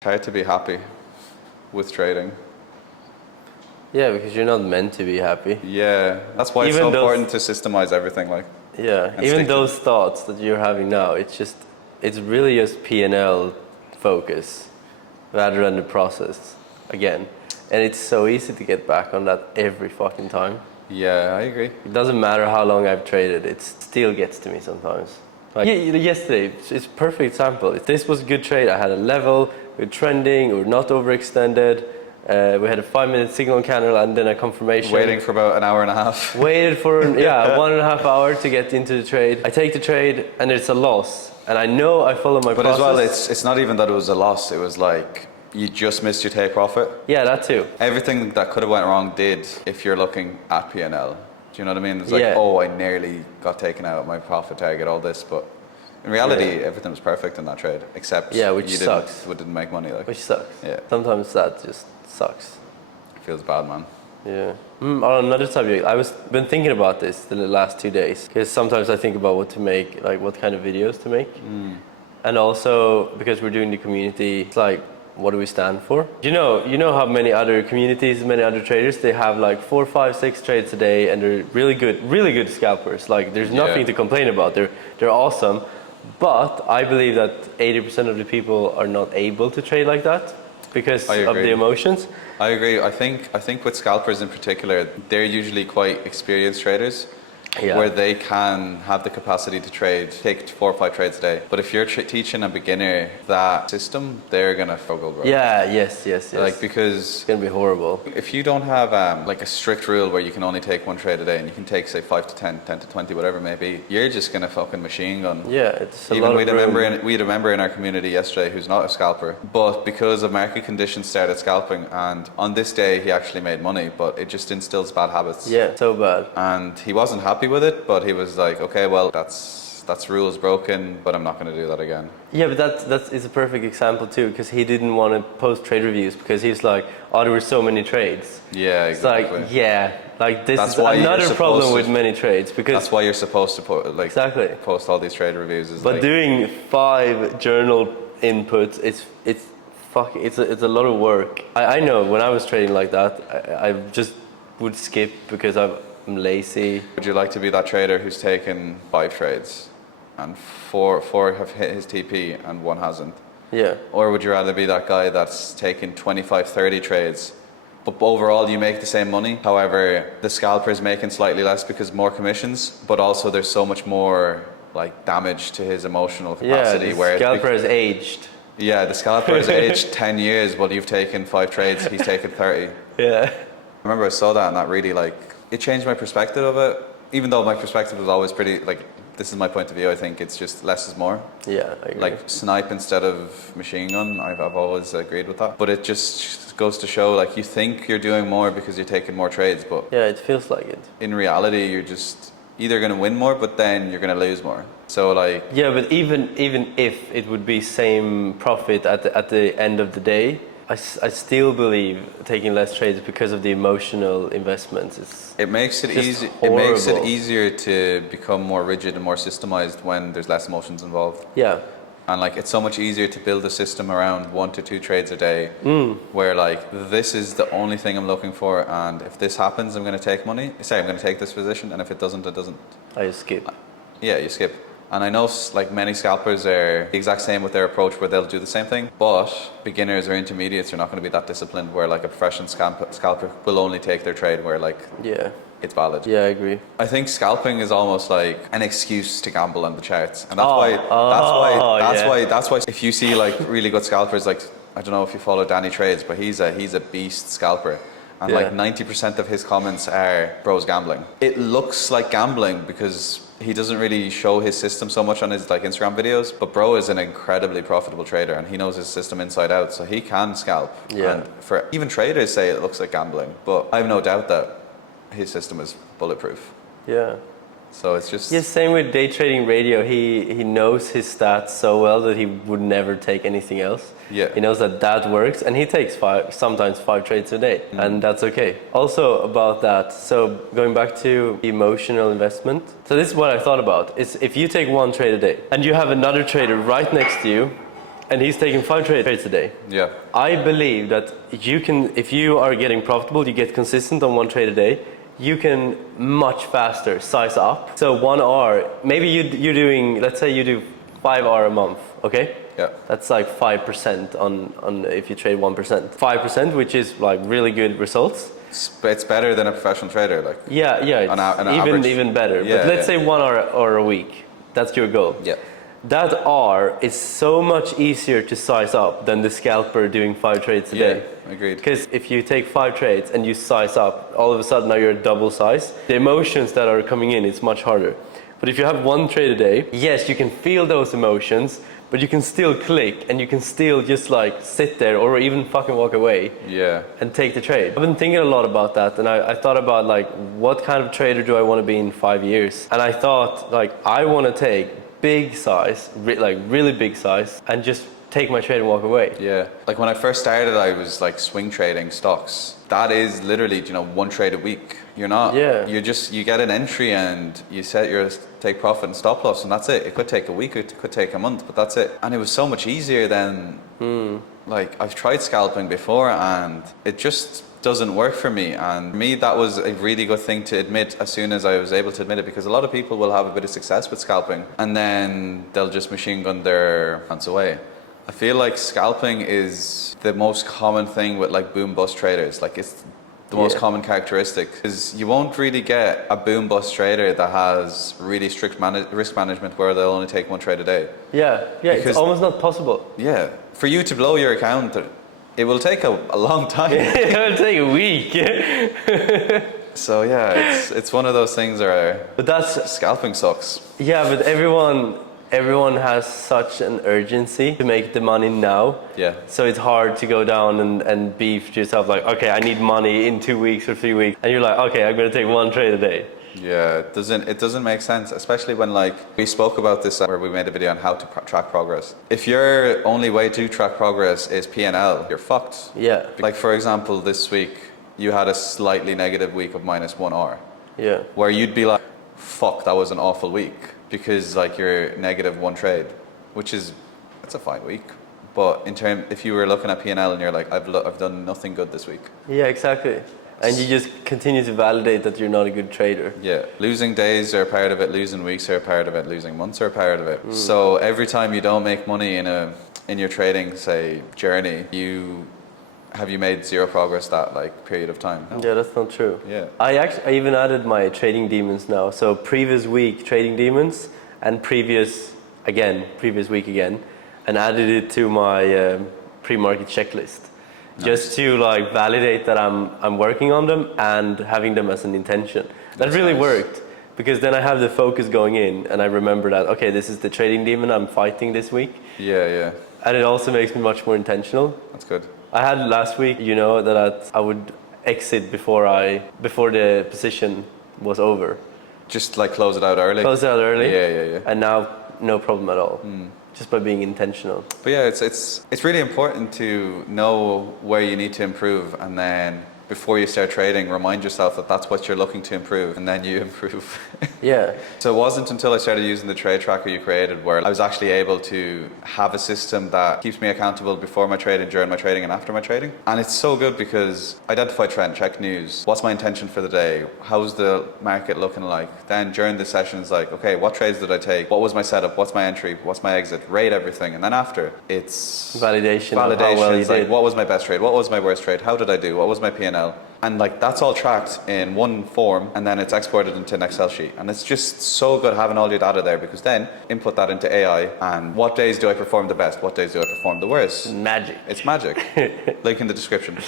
It's hard to be happy with trading. Yeah, because you're not meant to be happy. Yeah, that's why it's so important to systemize everything. Yeah, even those thoughts that you're having now, it's really just P&L focus rather than the process again. And it's so easy to get back on that every fucking time. Yeah, I agree. It doesn't matter how long I've traded, it still gets to me sometimes. Like yesterday, it's a perfect example. If this was a good trade, I had a level, we're trending, we're not overextended. We had a 5-minute signal candle and then a confirmation. Waiting for about an hour and a half. Waited for 1.5 hours to get into the trade. I take the trade and it's a loss. And I know I follow my process. But as well, it's not even that it was a loss. It was like you just missed your take profit. Yeah, that too. Everything that could have went wrong did if you're looking at P&L. Do you know what I mean? It's like, oh, I nearly got taken out of my profit target, all this, but in reality, everything was perfect in that trade, except which sucks. Didn't make money. Which sucks. Yeah. Sometimes that just sucks. It feels bad, man. Yeah. On another subject, been thinking about this the last 2 days, because sometimes I think about what to make, like what kind of videos to make. And also, because we're doing the community, it's like, what do we stand for? You know how many other communities, many other traders, they have like 4, 5, 6 trades a day, and they're really good scalpers. Like there's nothing to complain about. They're awesome, but I believe that 80% of the people are not able to trade like that because of the emotions. I agree. I think with scalpers in particular, they're usually quite experienced traders. Where they can have the capacity to take 4 or 5 trades a day. But if you're teaching a beginner that system, they're gonna struggle, bro. Yes. Like, because it's gonna be horrible. If you don't have like a strict rule where you can only take 1 trade a day, and you can take say 5 to 10, 10 to 20, whatever it may be, you're just gonna fucking machine gun. Yeah, it's a lot of we had a member in our community yesterday who's not a scalper, but because of market conditions started scalping, and on this day he actually made money, but it just instills bad habits. Yeah, so bad. And he wasn't happy with it, but he was like, okay, well, that's rules broken, but I'm not going to do that again. Yeah, but that is a perfect example too, because he didn't want to post trade reviews because he's like, oh, there were so many trades. Yeah, exactly. It's like, this is another problem with many trades, because that's why you're supposed to post all these trade reviews. But doing 5 journal inputs, it's a lot of work. I know when I was trading like that, I just would skip because I'm lazy. Would you like to be that trader who's taken 5 trades and 4 have hit his TP and 1 hasn't? Yeah. Or would you rather be that guy that's taken 25, 30 trades, but overall you make the same money? However, the scalper is making slightly less because more commissions, but also there's so much more like damage to his emotional capacity. Yeah, the scalper has aged. Yeah, the scalper has aged 10 years, but you've taken 5 trades, he's taken 30. Yeah. I remember I saw that, and that really it changed my perspective of it. Even though my perspective was always pretty, this is my point of view, I think it's just less is more. Yeah, I agree. Like snipe instead of machine gun, I've always agreed with that. But it just goes to show, like, you think you're doing more because you're taking more trades, but yeah, it feels like it. In reality, you're just either going to win more, but then you're going to lose more. So like... Yeah, but even if it would be same profit at the end of the day, I still believe taking less trades because of the emotional investments. It makes it easy. It makes it easier to become more rigid and more systemized when there's less emotions involved. Yeah. And like, it's so much easier to build a system around 1 to 2 trades a day, where like, this is the only thing I'm looking for, and if this happens, I'm going to take money. I'm going to take this position, and if it doesn't, it doesn't. I just skip. Yeah, you skip. And I know like many scalpers are the exact same with their approach, where they'll do the same thing, but beginners or intermediates are not going to be that disciplined, where like a professional scalper will only take their trade where like it's valid. Yeah, I agree. I think scalping is almost like an excuse to gamble on the charts, and that's why if you see like really good scalpers, like, I don't know if you follow Danny Trades, but he's a beast scalper. And like 90% of his comments are bro's gambling. It looks like gambling because he doesn't really show his system so much on his like Instagram videos, but bro is an incredibly profitable trader, and he knows his system inside out, so he can scalp. Yeah. And for even traders say it looks like gambling, but I have no doubt that his system is bulletproof. Yeah. So it's just... Yeah, same with day trading radio. He knows his stats so well that he would never take anything else. Yeah. He knows that works, and he takes sometimes 5 trades a day, and that's okay. Also about that, so going back to emotional investment. So this is what I thought about, is if you take 1 trade a day, and you have another trader right next to you, and he's taking 5 trades a day. Yeah. I believe that you can, if you are getting profitable, you get consistent on 1 trade a day, you can much faster size up. So 1 hour, maybe you're doing, let's say you do 5 hours a month, okay? Yeah. That's like 5% on if you trade 1%. 5%, which is like really good results. It's better than a professional trader, like. Yeah, it's even better. Yeah, but let's say 1 hour a week. That's your goal. Yeah. That hour is so much easier to size up than the scalper doing 5 trades a day. Yeah, agreed. Because if you take 5 trades and you size up, all of a sudden now you're double size. The emotions that are coming in, it's much harder. But if you have 1 trade a day, yes, you can feel those emotions, but you can still click and you can still just like sit there or even fucking walk away. Yeah. And take the trade. I've been thinking a lot about that, and I thought about like, what kind of trader do I want to be in 5 years? And I thought like, I want to take big size, like really big size, and just take my trade and walk away. Yeah. Like when I first started, I was like swing trading stocks. That is literally, 1 trade a week. You're not. Yeah. You get an entry and you set your take profit and stop loss, and that's it. It could take a week, it could take a month, but that's it. And it was so much easier than like I've tried scalping before, and it just doesn't work for me. And for me, that was a really good thing to admit as soon as I was able to admit it, because a lot of people will have a bit of success with scalping and then they'll just machine gun their hands away. I feel like scalping is the most common thing with like boom bust traders. Like it's the most common characteristic, because you won't really get a boom bust trader that has really strict risk management where they'll only take 1 trade a day. Yeah, Because, it's almost not possible. Yeah, for you to blow your account, it will take a long time. It will take a week. So yeah, it's one of those things where But that's scalping sucks. Yeah, but everyone has such an urgency to make the money now. Yeah. So it's hard to go down and beef to yourself like, okay, I need money in 2 weeks or 3 weeks, and you're like, okay, I'm gonna take 1 trade a day. Yeah, it doesn't make sense, especially when like we spoke about this where we made a video on how to track progress. If your only way to track progress is P&L, you're fucked. Yeah. Like for example, this week you had a slightly negative week of -1 hour. Yeah. Where you'd be like, fuck, that was an awful week, because like you're -1 trade, which is, it's a fine week. But if you were looking at P&L and you're like, I've done nothing good this week. Yeah, exactly. And you just continue to validate that you're not a good trader. Yeah, losing days are a part of it, losing weeks are a part of it, losing months are a part of it. So every time you don't make money in your trading, say, journey, have you made 0 progress that like period of time? No. Yeah, that's not true. Yeah. I even added my trading demons now. So previous week trading demons and previous week again, and added it to my pre-market checklist. Nice. Just to like validate that I'm working on them and having them as an intention. That really worked, because then I have the focus going in and I remember that, okay, this is the trading demon I'm fighting this week. Yeah. And it also makes me much more intentional. That's good. I had last week, that I would exit before the position was over. Just like close it out early? Close it out early. Yeah. And now, no problem at all. Just by being intentional. But yeah, it's really important to know where you need to improve, and then before you start trading, remind yourself that that's what you're looking to improve, and then you improve. Yeah. So it wasn't until I started using the trade tracker you created where I was actually able to have a system that keeps me accountable before my trading, during my trading, and after my trading. And it's so good because identify trend, check news. What's my intention for the day? How's the market looking like? Then during the sessions, like, okay, what trades did I take? What was my setup? What's my entry? What's my exit? Rate everything. And then after, it's validation of how well you did. Like, what was my best trade? What was my worst trade? How did I do? What was my P&L? And like that's all tracked in one form, and then it's exported into an Excel sheet. And it's just so good having all your data there, because then input that into AI, and what days do I perform the best? What days do I perform the worst? Magic. It's magic. Link in the description.